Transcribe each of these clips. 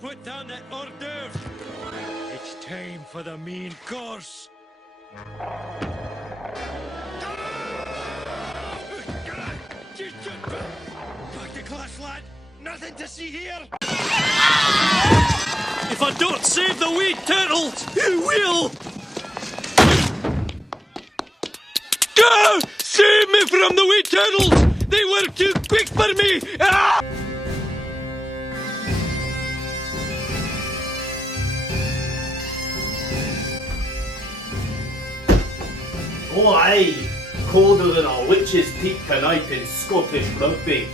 put down the hors d'oeuvres. It's time for the main course. Back to class, lad. Nothing to see here. If I don't save the wee turtles, who will? Go! Save me from the wee turtles! They were too quick for me! Ah! Oh aye, colder than a witch's peak tonight in Scottish Rugby.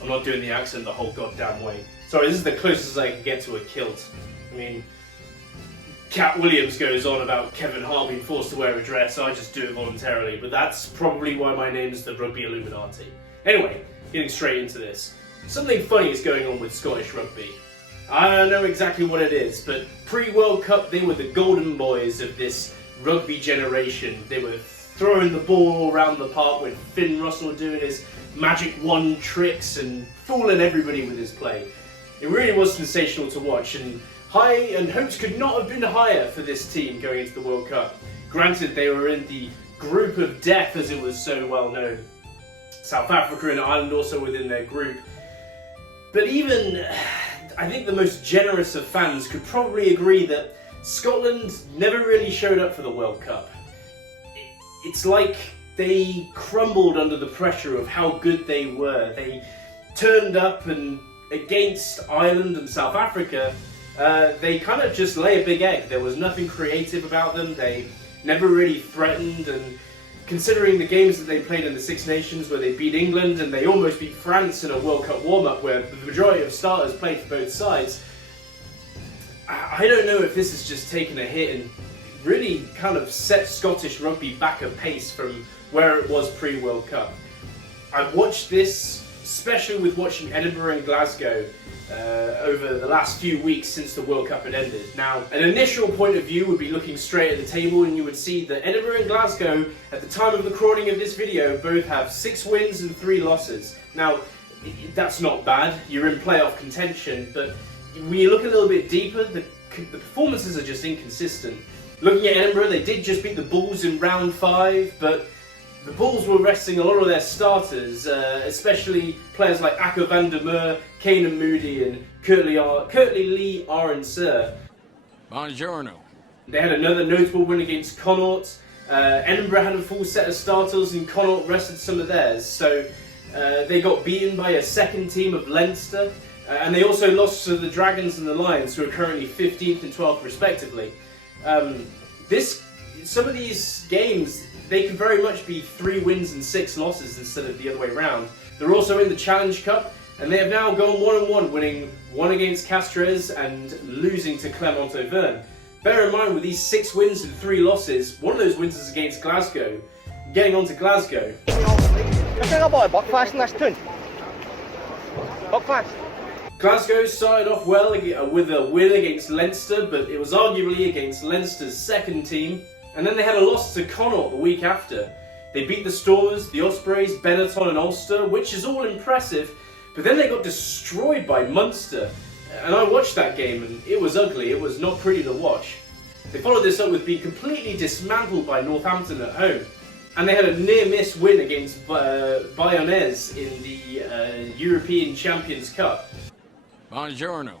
I'm not doing the accent the whole goddamn way. Sorry, this is the closest I can get to a kilt. I mean, Cat Williams goes on about Kevin Hart being forced to wear a dress, I just do it voluntarily, but that's probably why my name's the Rugby Illuminati. Anyway, getting straight into this. Something funny is going on with Scottish Rugby. I don't know exactly what it is, but pre-World Cup they were the golden boys of this rugby generation. They were throwing the ball around the park with Finn Russell doing his magic wand tricks and fooling everybody with his play. It really was sensational to watch, and hopes could not have been higher for this team going into the World Cup. Granted, they were in the group of death, as it was so well known. South Africa and Ireland also within their group. But even, I think the most generous of fans could probably agree that Scotland never really showed up for the World Cup. It's like they crumbled under the pressure of how good they were. They turned up and against Ireland and South Africa, they kind of just lay a big egg. There was nothing creative about them. They never really threatened, and considering the games that they played in the Six Nations where they beat England and they almost beat France in a World Cup warm-up where the majority of starters played for both sides, I don't know if this has just taken a hit and really kind of set Scottish rugby back a pace from where it was pre-World Cup. I've watched this, especially with watching Edinburgh and Glasgow over the last few weeks since the World Cup had ended. Now, an initial point of view would be looking straight at the table and you would see that Edinburgh and Glasgow, at the time of the recording of this video, both have 6 wins and 3 losses. Now, that's not bad, you're in playoff contention, but when you look a little bit deeper, the performances are just inconsistent. Looking at Edinburgh, they did just beat the Bulls in round 5, but the Bulls were resting a lot of their starters, especially players like Aka van der Merwe, Keenan Moody and Curtly Lee Arensir. Buongiorno. They had another notable win against Connaught. Edinburgh had a full set of starters and Connaught rested some of theirs, so they got beaten by a second team of Leinster. And they also lost to the Dragons and the Lions, who are currently 15th and 12th respectively. Some of these games, they could very much be 3 wins and 6 losses instead of the other way around. They're also in the Challenge Cup, and they have now gone 1-1, winning 1 against Castres and losing to Clermont Auvergne. Bear in mind, with these 6 wins and 3 losses, one of those wins is against Glasgow. Getting on to Glasgow. Glasgow started off well with a win against Leinster, but it was arguably against Leinster's second team. And then they had a loss to Connaught the week after. They beat the Stormers, the Ospreys, Benetton and Ulster, which is all impressive, but then they got destroyed by Munster. And I watched that game and it was ugly, it was not pretty to watch. They followed this up with being completely dismantled by Northampton at home. And they had a near-miss win against Bayonnaise in the European Champions Cup. Buongiorno.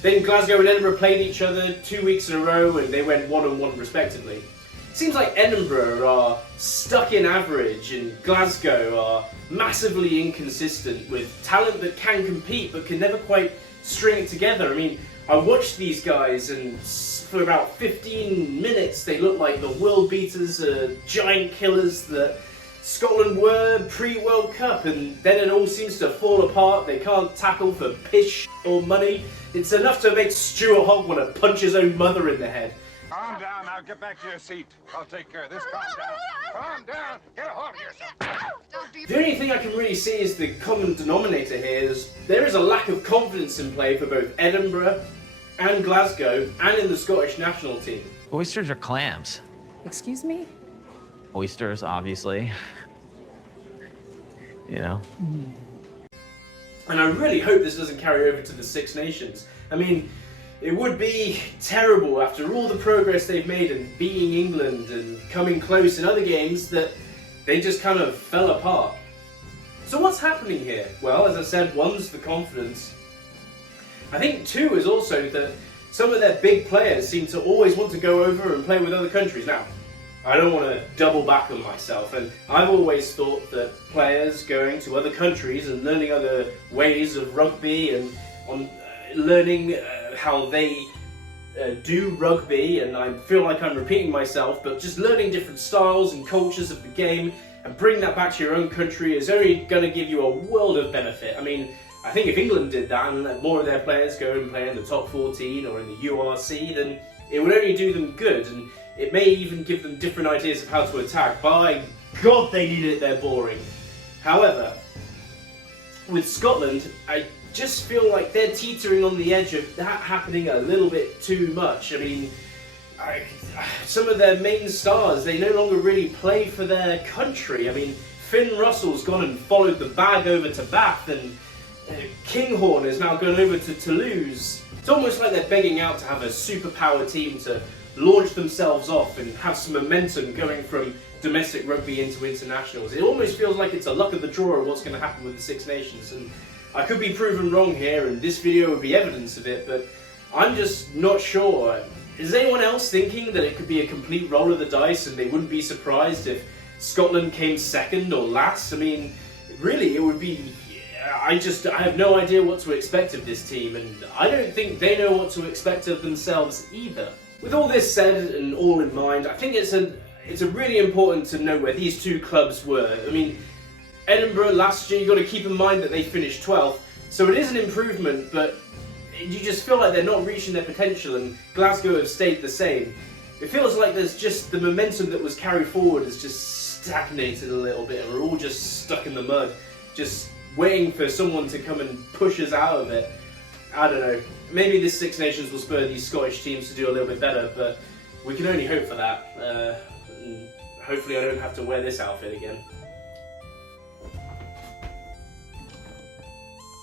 Then Glasgow and Edinburgh played each other 2 weeks in a row and they went 1-1 respectively. It seems like Edinburgh are stuck in average and Glasgow are massively inconsistent with talent that can compete but can never quite string it together. I mean, I watched these guys and for about 15 minutes they looked like the world beaters, giant killers that Scotland were pre-World Cup, and then it all seems to fall apart. They can't tackle for piss or money. It's enough to make Stuart Hogg want to punch his own mother in the head. Calm down, now get back to your seat. I'll take care of this. Calm down. Calm down. Get a hold of yourself. The only thing I can really see is the common denominator here is there is a lack of confidence in play for both Edinburgh and Glasgow and in the Scottish national team. Oysters are clams. Excuse me? Oysters, obviously. You know? And I really hope this doesn't carry over to the Six Nations. I mean, it would be terrible after all the progress they've made in beating England and coming close in other games that they just kind of fell apart. So what's happening here? Well, as I said, one's the confidence. I think two is also that some of their big players seem to always want to go over and play with other countries. Now, I don't want to double back on myself, and I've always thought that players going to other countries and learning other ways of rugby and learning how they do rugby, and I feel like I'm repeating myself, but just learning different styles and cultures of the game and bring that back to your own country is only going to give you a world of benefit. I mean, I think if England did that and let more of their players go and play in the top 14 or in the URC, then it would only do them good, and it may even give them different ideas of how to attack. By God, they need it, they're boring. However, with Scotland, I just feel like they're teetering on the edge of that happening a little bit too much. I mean, some of their main stars, they no longer really play for their country. I mean, Finn Russell's gone and followed the bag over to Bath, and Kinghorn has now gone over to Toulouse. It's almost like they're begging out to have a superpower team to launch themselves off and have some momentum going from domestic rugby into internationals. It almost feels like it's a luck of the draw of what's going to happen with the Six Nations, and I could be proven wrong here, and this video would be evidence of it, but I'm just not sure. Is anyone else thinking that it could be a complete roll of the dice and they wouldn't be surprised if Scotland came second or last? I mean, really, it would be... I have no idea what to expect of this team, and I don't think they know what to expect of themselves either. With all this said and all in mind, I think it's a really important to know where these two clubs were. I mean, Edinburgh last year, you've got to keep in mind that they finished 12th, so it is an improvement, but you just feel like they're not reaching their potential, and Glasgow have stayed the same. It feels like there's just the momentum that was carried forward has just stagnated a little bit, and we're all just stuck in the mud, just waiting for someone to come and push us out of it. I don't know. Maybe this Six Nations will spur these Scottish teams to do a little bit better, but we can only hope for that. Hopefully I don't have to wear this outfit again.